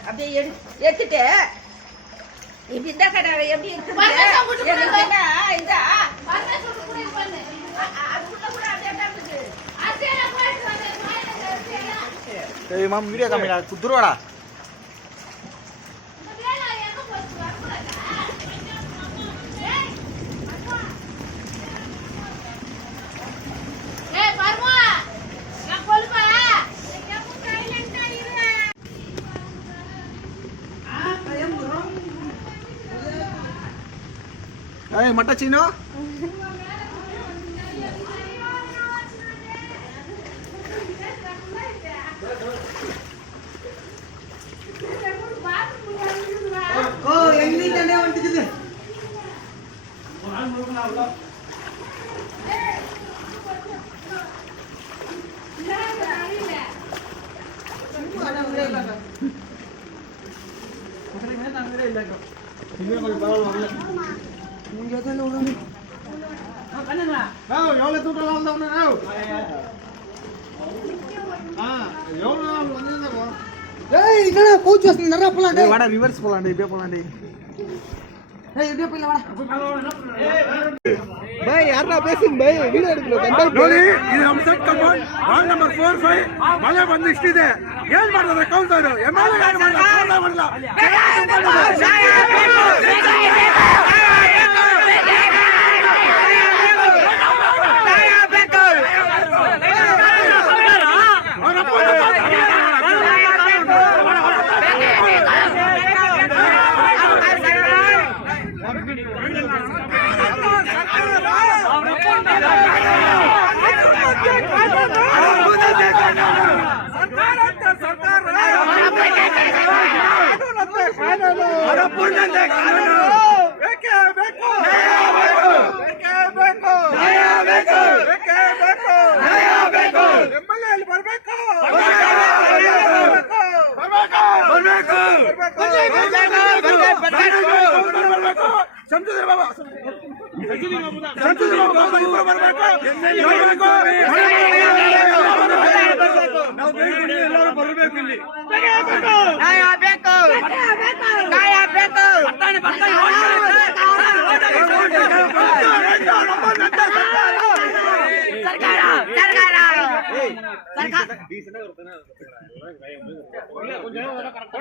அப்படியே எடு எடுத்துட்டு இப்படி இந்த கடை எப்படி இருக்குது இந்த. ஏய் மாம் வீடியோ காமிடா குத்துருவாடா ஏய் சீனோ? என்னடா கோச் வசதி நிறைய போலாம் டேய் வாடா ரிவர்ஸ் போலாண்டி இப்படியே போலாண்டி டேய் இப்படியே போயில பாய் யாரா பேசுங்க பாய் வீடியோ எடுக்கல ನೋಡಿ ಇದು ನಮ್ಮ set command wrong number four five ಮಳೆ ಬಂದು ಇಷ್ಟಿದೆ ಏನ್ ಮಾಡಿದ್ರೆ ಕೌನ್ಸರ್ ಎಮ್ ಎಲ್ ಎ ಮಾಡಲ್ಲ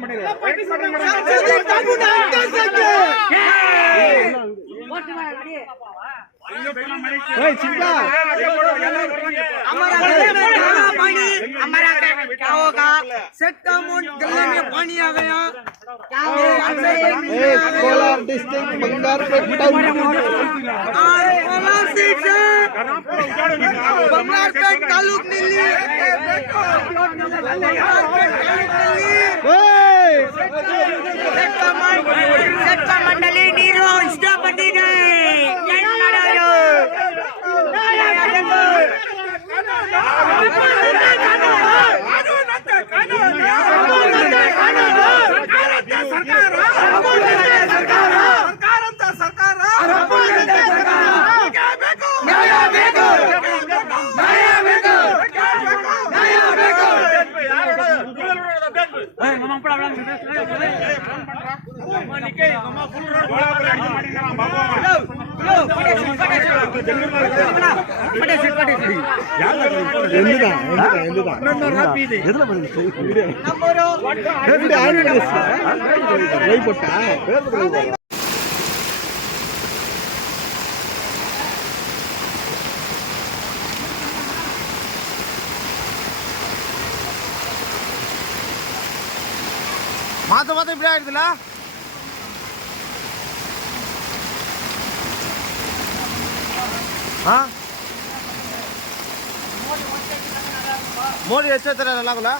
பண்ணிடுறேன் ओए चिंता हमारा गले पानी हमारा क्या होगा सेट का गले में पानी आ गया क्या होगा ए कोलार डिस्ट्रिक्ट बंगार पे टाउन और कोलार सीट से बंगार पे तालुक मिली बंगार मंडली नीरो इष्टा बटेगा ಮಮ್ಮ ಫುಲ್ ರೋಡ್ ಮಾಡಿ ನಮ್ಮ ಭಗವಾನ್ போட்டா மாதம் மாதம் இப்படி ஆயிடுதுல? ஆ ಮೋಡಿ ಹೆಚ್ಚೈತಾರೆ ಎಲ್ಲಾಗಲ್ಲ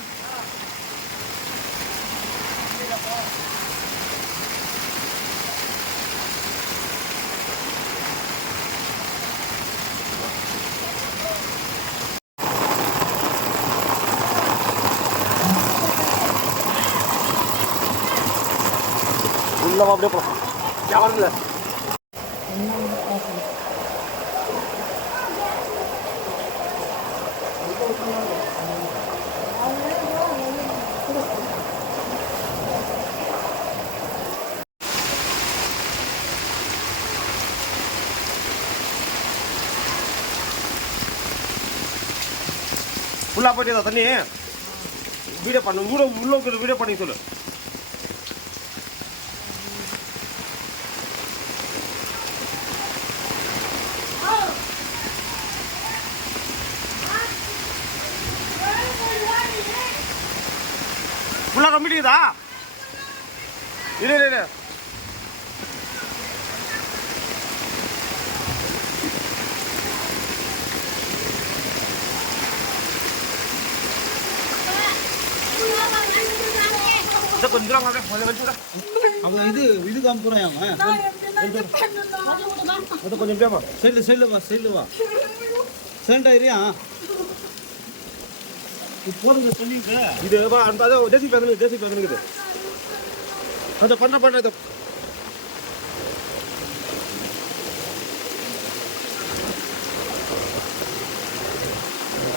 இல்ல அப்படியே போலாம் யாரும் ஃபுல்லாக போயிட்டு தண்ணி. வீடியோ பண்ணு உள்ள உள்ள வீடியோ பண்ணி சொல்லு. அவன். இது இது காமிப்புறாயாமா அதை கொஞ்சம் பேமா செல்லு செல்லு வா செல்லு வா. சென்டாயிரியா இப்போதுங்க சொன்னீங்க இது வா, அந்த அதை தேசி பேக்கணும் தேசி பேக்கணுங்குது அதை பண்ண பண்ண இதை.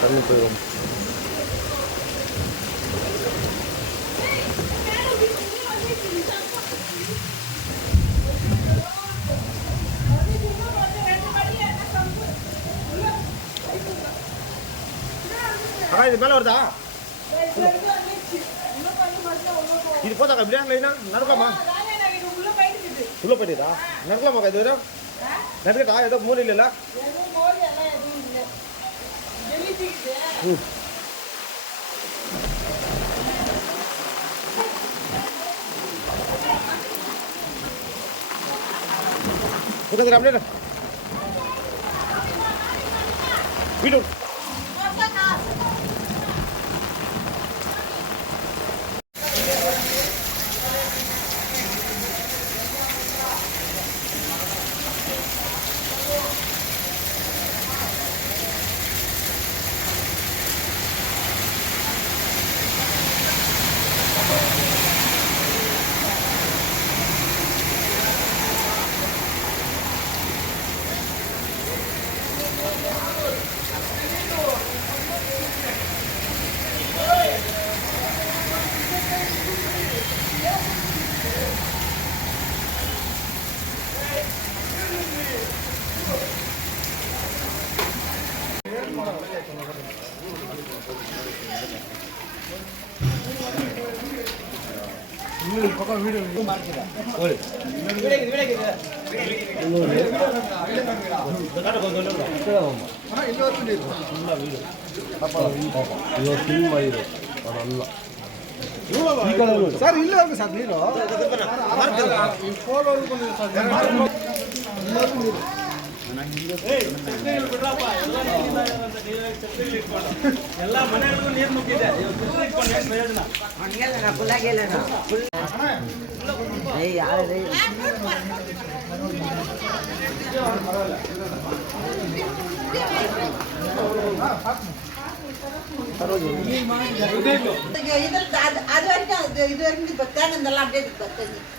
தண்ணி போயிடும் அக்கா இது மேலே வருதா? இது போதாக்கா இப்படியா லைனா நடக்கலாமா? உள்ள போயிட்டுதா? நடக்கலாமாக்கா இது வரும்? நடக்கட்டா? ஏதோ மூணு இல்லைல்ல? ம் கொடுக்குற அப்படியே Yeah. ಸರ್ ಇಲ್ಲ ಹೋಗಿ ಸರ್ ನೀರು இதில் அது அது வரைக்கும் அது இது வரைக்கும் இப்போ தேங்கந்தெல்லாம் அப்படியே இருக்கு. பாரு தண்ணி அப்படியே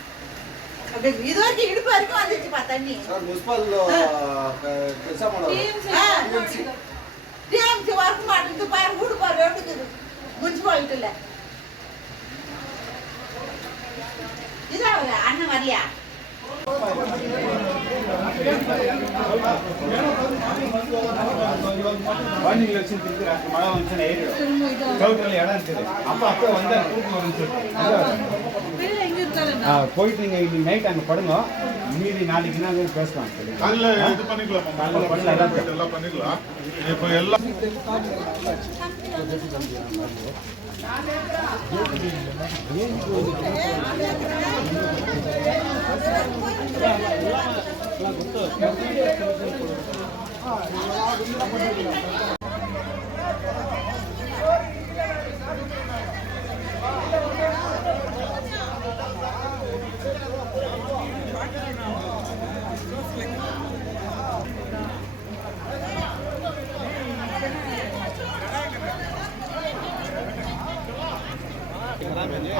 இது வரைக்கும் இடுப்பு வரைக்கும் வந்துச்சுப்பா தண்ணி. டிஎம்சி வரக்க மாட்டேங்குது பாரு வீடு பாரு எடுக்குது முனிசிபாலிட்டியில் இதாவுங்க அண்ணன் வரலையா? மழை வந்துச்சுன்னா ஏறிடும். இடம் வந்து போயிட்டு நீங்க இன்னைக்கு நைட் அங்கே படுங்க. மீதி நாளைக்குன்னா அது பேசலாம் சரிங்களா? காலைல இது பண்ணிக்கலாம் காலைல பண்ணலாம், எல்லாம் எல்லாம் பண்ணிக்கலாம். இப்போ எல்லாம்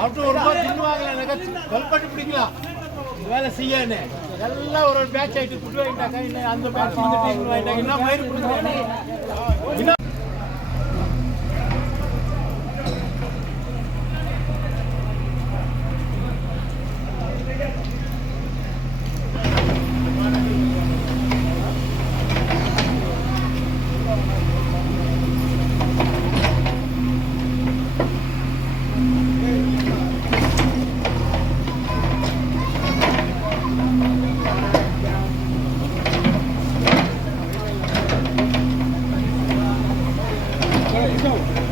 அப்படி ஒரு ரூபாய் தின்னுவாங்களே எனக்கு கல்பட்டு பிடிக்கலாம் வேலை செய்யன்னு எல்லாம் ஒரு ஒரு பேட்ச் ஆயிட்டு புட்டு வாங்கிட்டாங்க இன்னும் அந்த பேட்ச் இந்த டீம் வாங்கிட்டாங்க என்ன மயிர் கொடுக்குறாங்க go.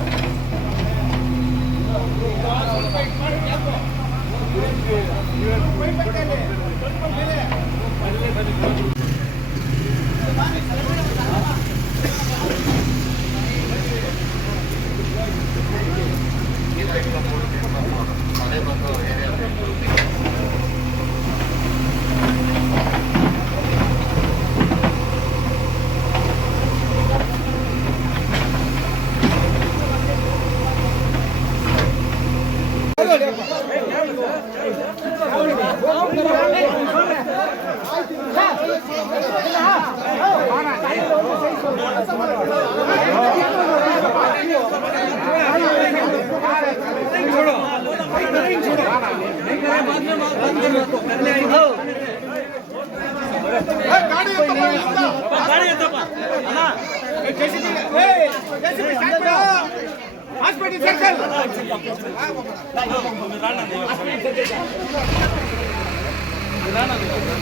హాస్పిటల్ సర్కిల్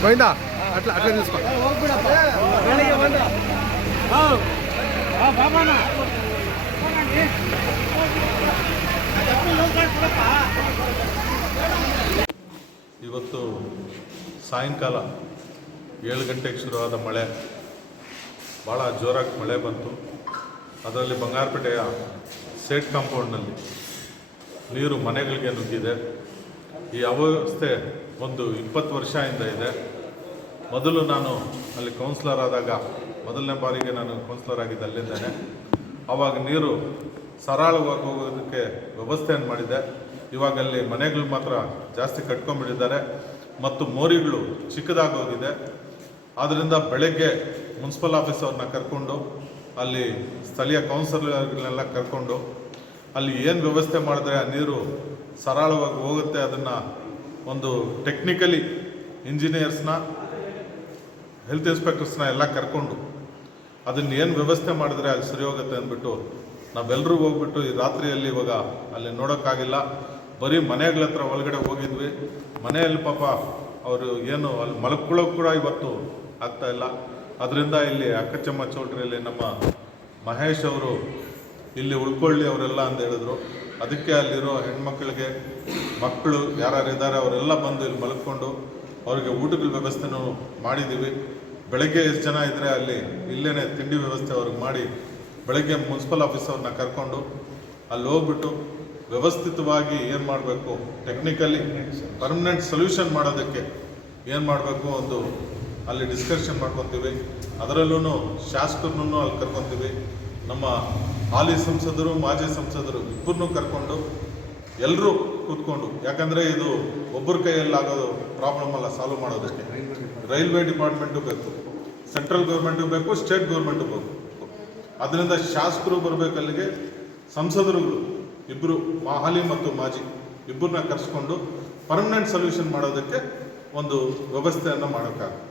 పోయిందా అట్లా అట్లా తీసుకో ಇವತ್ತು ಸಾಯಂಕಾಲ ಏಳು ಗಂಟೆಗೆ ಶುರುವಾದ ಮಳೆ. ಭಾಳ ಜೋರಾಗಿ ಮಳೆ ಬಂತು. ಅದರಲ್ಲಿ ಬಂಗಾರಪೇಟೆಯ ಸೇಟ್ ಕಾಂಪೌಂಡ್ನಲ್ಲಿ ನೀರು ಮನೆಗಳಿಗೆ ನುಗ್ಗಿದೆ. ಈ ಅವ್ಯವಸ್ಥೆ ಒಂದು ಇಪ್ಪತ್ತು ವರ್ಷದಿಂದ ಇದೆ. ಮೊದಲು ನಾನು ಅಲ್ಲಿ ಕೌನ್ಸಿಲರ್ ಆದಾಗ, ಮೊದಲನೇ ಬಾರಿಗೆ ನಾನು ಕೌನ್ಸಿಲರ್ ಆಗಿದ್ದು ಅಲ್ಲಿದ್ದೇನೆ ಆವಾಗ ನೀರು ಸರಳವಾಗಿ ಹೋಗೋದಕ್ಕೆ ವ್ಯವಸ್ಥೆಯನ್ನು ಮಾಡಿದ್ದೆ. ಇವಾಗ ಅಲ್ಲಿ ಮನೆಗಳು ಮಾತ್ರ ಜಾಸ್ತಿ ಕಟ್ಕೊಂಡ್ಬಿಟ್ಟಿದ್ದಾರೆ ಮತ್ತು ಮೋರಿಗಳು ಚಿಕ್ಕದಾಗಿ ಹೋಗಿದೆ ಆದ್ದರಿಂದ ಬೆಳಗ್ಗೆ ಮುನ್ಸಿಪಲ್ ಆಫೀಸ್ ಅವ್ರನ್ನ ಕರ್ಕೊಂಡು, ಅಲ್ಲಿ ಸ್ಥಳೀಯ ಕೌನ್ಸಿಲರ್ಗಳನ್ನೆಲ್ಲ ಕರ್ಕೊಂಡು, ಅಲ್ಲಿ ಏನು ವ್ಯವಸ್ಥೆ ಮಾಡಿದ್ರೆ ಆ ನೀರು ಸರಳವಾಗಿ ಹೋಗುತ್ತೆ ಅದನ್ನು ಒಂದು ಟೆಕ್ನಿಕಲಿ ಇಂಜಿನಿಯರ್ಸ್ನ ಹೆಲ್ತ್ ಇನ್ಸ್ಪೆಕ್ಟರ್ಸ್ನ ಎಲ್ಲ ಕರ್ಕೊಂಡು, ಅದನ್ನು ಏನು ವ್ಯವಸ್ಥೆ ಮಾಡಿದ್ರೆ ಅಲ್ಲಿ ಸರಿ ಹೋಗುತ್ತೆ ಅಂದ್ಬಿಟ್ಟು ನಾವೆಲ್ಲರೂ ಹೋಗ್ಬಿಟ್ಟು ಈ ರಾತ್ರಿಯಲ್ಲಿ ಇವಾಗ ಅಲ್ಲಿ ನೋಡೋಕ್ಕಾಗಿಲ್ಲ. ಬರೀ ಮನೆಗಳ ಹತ್ರ ಒಳಗಡೆ ಹೋಗಿದ್ವಿ. ಮನೆಯಲ್ಲಿ ಪಾಪ ಅವರು ಏನು ಅಲ್ಲಿ ಮಲ್ಕೊಳ್ಳೋಕೆ ಕೂಡ ಇವತ್ತು ಆಗ್ತಾ ಇಲ್ಲ. ಅದರಿಂದ ಇಲ್ಲಿ ಅಕ್ಕಚಮ್ಮ ಚೌಟ್ರಿಯಲ್ಲಿ ನಮ್ಮ ಮಹೇಶ್ ಅವರು ಇಲ್ಲಿ ಉಳ್ಕೊಳ್ಳಿ ಅವರೆಲ್ಲ ಅಂತ ಹೇಳಿದ್ರು. ಅದಕ್ಕೆ ಅಲ್ಲಿರೋ ಹೆಣ್ಮಕ್ಳಿಗೆ, ಮಕ್ಕಳು ಯಾರ್ಯಾರು ಇದ್ದಾರೆ ಅವರೆಲ್ಲ ಬಂದು ಇಲ್ಲಿ ಮಲ್ಕೊಂಡು ಅವರಿಗೆ ಊಟಗಳ ವ್ಯವಸ್ಥೆನೂ ಮಾಡಿದ್ದೀವಿ. ಬೆಳಗ್ಗೆ ಎಷ್ಟು ಜನ ಇದ್ದರೆ ಅಲ್ಲಿ ಇಲ್ಲೇ ತಿಂಡಿ ವ್ಯವಸ್ಥೆ ಅವ್ರಿಗೆ ಮಾಡಿ ಬೆಳಗ್ಗೆ ಮುನ್ಸಿಪಲ್ ಆಫೀಸವ್ರನ್ನ ಕರ್ಕೊಂಡು ಅಲ್ಲಿ ಹೋಗ್ಬಿಟ್ಟು ವ್ಯವಸ್ಥಿತವಾಗಿ ಏನು ಮಾಡಬೇಕು? ಟೆಕ್ನಿಕಲಿ ಪರ್ಮನೆಂಟ್ ಸೊಲ್ಯೂಷನ್ ಮಾಡೋದಕ್ಕೆ ಏನು ಮಾಡಬೇಕು ಒಂದು ಅಲ್ಲಿ ಡಿಸ್ಕಷನ್ ಮಾಡ್ಕೊತೀವಿ. ಅದರಲ್ಲೂ ಶಾಸಕರನ್ನು ಅಲ್ಲಿ ಕರ್ಕೊತೀವಿ. ನಮ್ಮ ಹಾಲಿ ಸಂಸದರು, ಮಾಜಿ ಸಂಸದರು ಇಬ್ಬರನ್ನೂ ಕರ್ಕೊಂಡು ಎಲ್ಲರೂ ಕೂತ್ಕೊಂಡು, ಯಾಕಂದರೆ ಇದು ಒಬ್ಬರ ಕೈಯಲ್ಲಾಗೋದು ಪ್ರಾಬ್ಲಮ್ ಅಲ್ಲ ಸಾಲ್ವ್ ಮಾಡೋದಕ್ಕೆ. ರೈಲ್ವೆ ಡಿಪಾರ್ಟ್ಮೆಂಟು ಬೇಕು ಸೆಂಟ್ರಲ್ ಗೌರ್ಮೆಂಟು ಬೇಕು ಸ್ಟೇಟ್ ಗೌರ್ಮೆಂಟು ಬೇಕು. ಅದರಿಂದ ಶಾಸಕರು ಬರಬೇಕು ಅಲ್ಲಿಗೆ, ಸಂಸದರುಗಳು. ಇಬ್ಬರು ಹಾಲಿ ಮತ್ತು ಮಾಜಿ ಇಬ್ಬರನ್ನ ಕರೆಸ್ಕೊಂಡು ಪರ್ಮನೆಂಟ್ ಸೊಲ್ಯೂಷನ್ ಮಾಡೋದಕ್ಕೆ ಒಂದು ವ್ಯವಸ್ಥೆಯನ್ನು ಮಾಡೋಕ್ಕಾಗುತ್ತೆ.